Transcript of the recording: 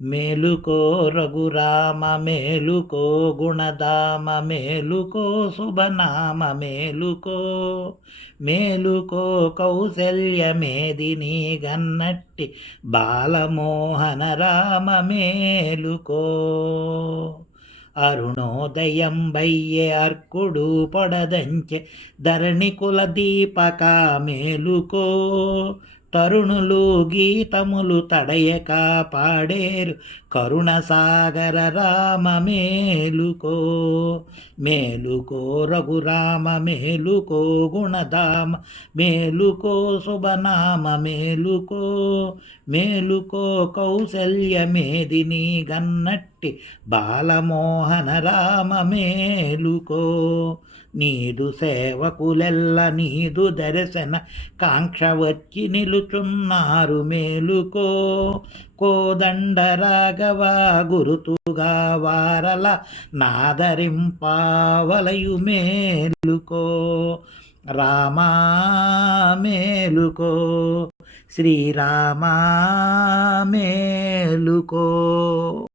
మేలుకో రఘురామ మేలుకో గుణధామ మేలుకో శుభనామ మేలుకో మేలుకో కౌసల్యమేదిని గన్నట్టి బాలమోహన రామ మేలుకో అరుణోదయం బయ్యే అర్కుడు పొడదంచె ధరణి కుల దీపక మేలుకో తరుణులు గీతములు తడయక పాడేరు. కరుణ సాగర రామ మేలుకో మేలుకో రఘురామ మేలుకో గుణధామ మేలుకో శుభనామ మేలుకో మేలుకో కౌసల్యమేదిని గన్నట్టి బాలమోహన రామ మేలుకో. నీదు సేవకులెల్ల నీదు దర్శన కాంక్ష వచ్చి నిలుచున్నారు మేలుకో. కోదండ రాఘవ గురుతుగా వారల నాదరింపావలయు మేలుకో. రామా మేలుకో. శ్రీరామా మేలుకో.